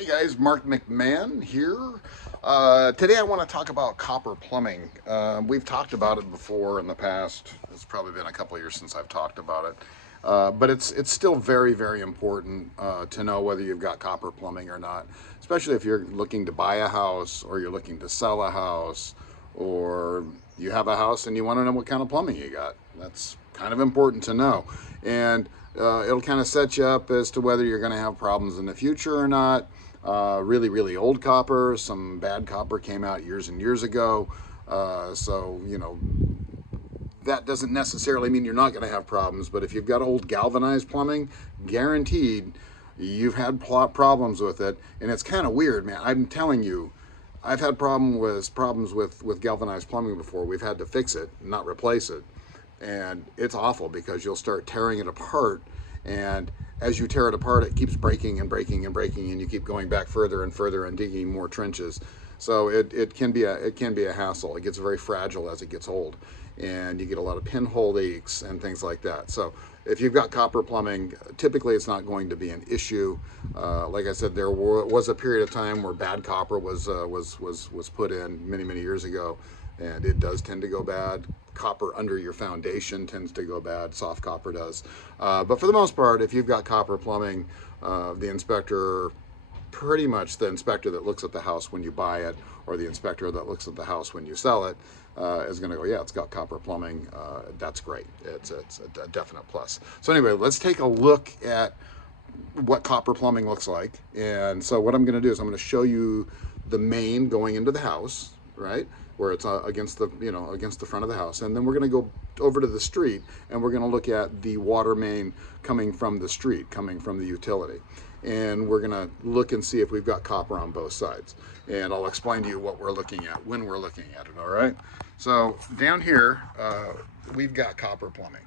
Hey guys, Mark McMahon here. Today I want to talk about copper plumbing. We've talked about it before in the past. It's probably been a couple years since I've talked about it. But it's still very, very important to know whether you've got copper plumbing or not, especially if you're looking to buy a house or you're looking to sell a house or you have a house and you want to know what kind of plumbing you got. That's kind of important to know. And it'll kind of set you up as to whether you're going to have problems in the future or not. Really, really old copper. Some bad copper came out years and years ago. So, you know, that doesn't necessarily mean you're not going to have problems. But if you've got old galvanized plumbing, guaranteed you've had problems with it. And it's kind of weird, man. I'm telling you, I've had problems with galvanized plumbing before. We've had to fix it, not replace it. And it's awful because you'll start tearing it apart, and as you tear it apart it keeps breaking and breaking and breaking, and you keep going back further and further and digging more trenches. So it can be a hassle. It gets very fragile as it gets old, and you get a lot of pinhole leaks and things like that. So if you've got copper plumbing, typically it's not going to be an issue. Like I said, there was a period of time where bad copper was put in many years ago, and it does tend to go bad. Copper under your foundation tends to go bad. Soft copper does. But for the most part, if you've got copper plumbing, pretty much the inspector that looks at the house when you buy it, or the inspector that looks at the house when you sell it, is going to go, yeah, it's got copper plumbing. That's great. It's a definite plus. So anyway, let's take a look at what copper plumbing looks like. And so what I'm going to do is I'm going to show you the main going into the house, right, where it's against the front of the house, and then we're going to go over to the street and we're going to look at the water main coming from the street, coming from the utility, and we're going to look and see if we've got copper on both sides, and I'll explain to you what we're looking at when we're looking at it. All right, so down here we've got copper plumbing,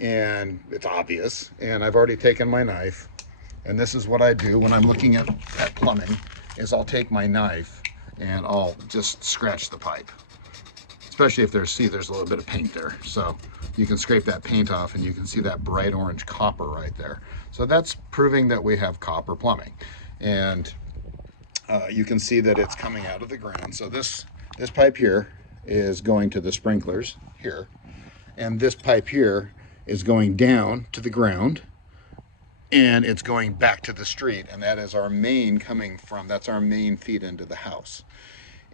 and it's obvious, and I've already taken my knife, and this is what I do when I'm looking at plumbing, is I'll take my knife and I'll just scratch the pipe, especially if there's a little bit of paint there. So you can scrape that paint off and you can see that bright orange copper right there. So that's proving that we have copper plumbing. And you can see that it's coming out of the ground. So this pipe here is going to the sprinklers here, and this pipe here is going down to the ground, and it's going back to the street, and that is our main that's our main feed into the house.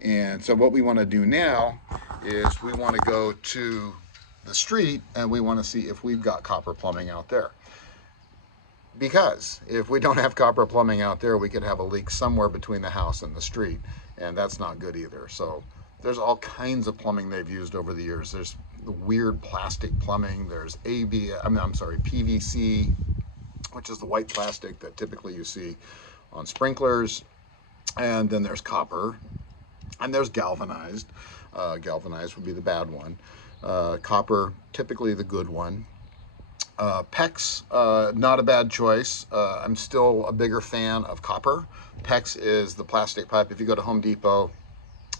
And so what we want to do now is we want to go to the street and we want to see if we've got copper plumbing out there. Because if we don't have copper plumbing out there, we could have a leak somewhere between the house and the street, and that's not good either. So there's all kinds of plumbing they've used over the years. There's the weird plastic plumbing. There's PVC, which is the white plastic that typically you see on sprinklers. And then there's copper, and there's galvanized. Galvanized would be the bad one. Copper, typically the good one. PEX, not a bad choice. I'm still a bigger fan of copper. PEX is the plastic pipe. If you go to Home Depot,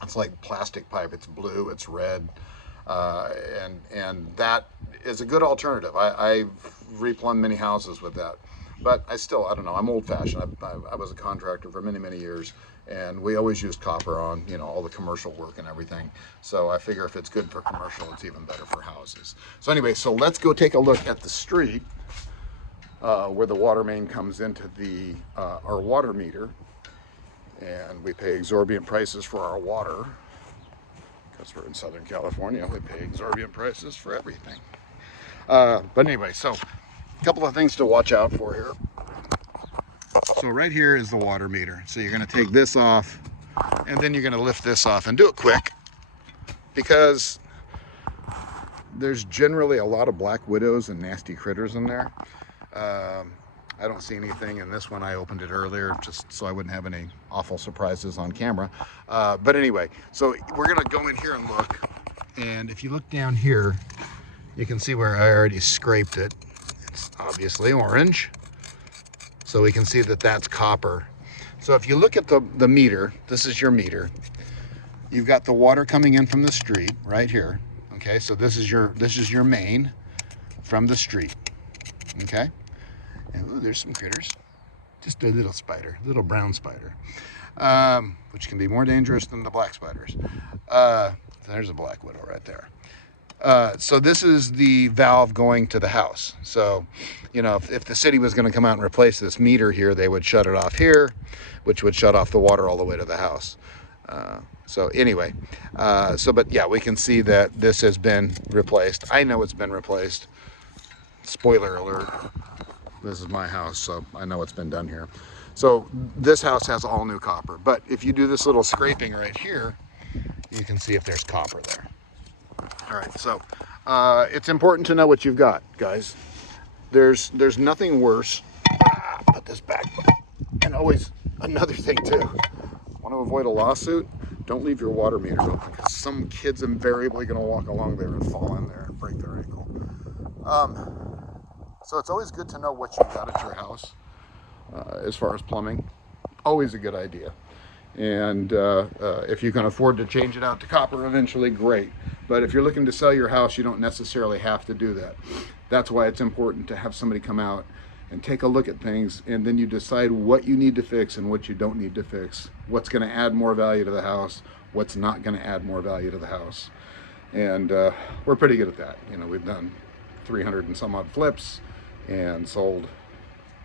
it's like plastic pipe. It's blue, it's red, and that is a good alternative. I've replumbed many houses with that, but I don't know, I'm old-fashioned. I was a contractor for many years, and we always used copper on, all the commercial work and everything. So I figure if it's good for commercial, it's even better for houses. So anyway, so let's go take a look at the street where the water main comes into our water meter, and we pay exorbitant prices for our water because we're in Southern California. We pay exorbitant prices for everything. But anyway, so a couple of things to watch out for here. So right here is the water meter. So you're going to take this off, and then you're going to lift this off, and do it quick because there's generally a lot of black widows and nasty critters in there. I don't see anything in this one. I opened it earlier just so I wouldn't have any awful surprises on camera. But anyway, so we're going to go in here and look. And if you look down here, you can see where I already scraped it. It's obviously orange. So we can see that that's copper. So if you look at the meter, this is your meter. You've got the water coming in from the street right here. Okay, so this is your main from the street. Okay. And ooh, there's some critters. Just a little spider, little brown spider, which can be more dangerous than the black spiders. There's a black widow right there. So this is the valve going to the house. So, you know, if the city was going to come out and replace this meter here, they would shut it off here, which would shut off the water all the way to the house. So anyway, but yeah, we can see that this has been replaced. I know it's been replaced. Spoiler alert. This is my house, so I know it's been done here. So this house has all new copper, but if you do this little scraping right here, you can see if there's copper there. All right, so it's important to know what you've got, guys. There's nothing worse. Put this back. And always another thing too. Want to avoid a lawsuit? Don't leave your water meters open, because some kid's invariably going to walk along there and fall in there and break their ankle. So it's always good to know what you've got at your house as far as plumbing. Always a good idea. And if you can afford to change it out to copper eventually, great. But if you're looking to sell your house, you don't necessarily have to do that. That's why it's important to have somebody come out and take a look at things, and then you decide what you need to fix and what you don't need to fix. What's going to add more value to the house, what's not going to add more value to the house. And we're pretty good at that. You know, we've done 300 and some odd flips and sold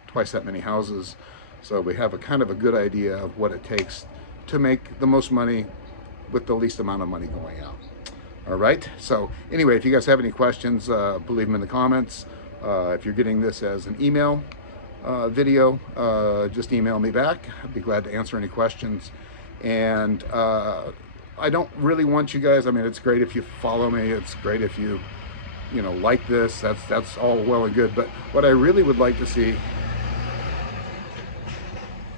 twice that many houses. So we have a kind of a good idea of what it takes to make the most money with the least amount of money going out. All right. So anyway, if you guys have any questions, leave them in the comments. If you're getting this as an email video, just email me back. I'd be glad to answer any questions. And I don't really want you guys, I mean, it's great if you follow me. It's great if you like this. That's all well and good. But what I really would like to see,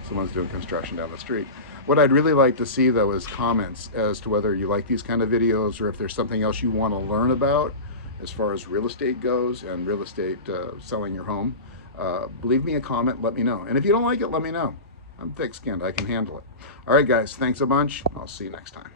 someone's doing construction down the street. What I'd really like to see, though, is comments as to whether you like these kind of videos, or if there's something else you want to learn about as far as real estate goes and real estate selling your home. Leave me a comment, let me know. And if you don't like it, let me know. I'm thick-skinned, I can handle it. All right, guys, thanks a bunch. I'll see you next time.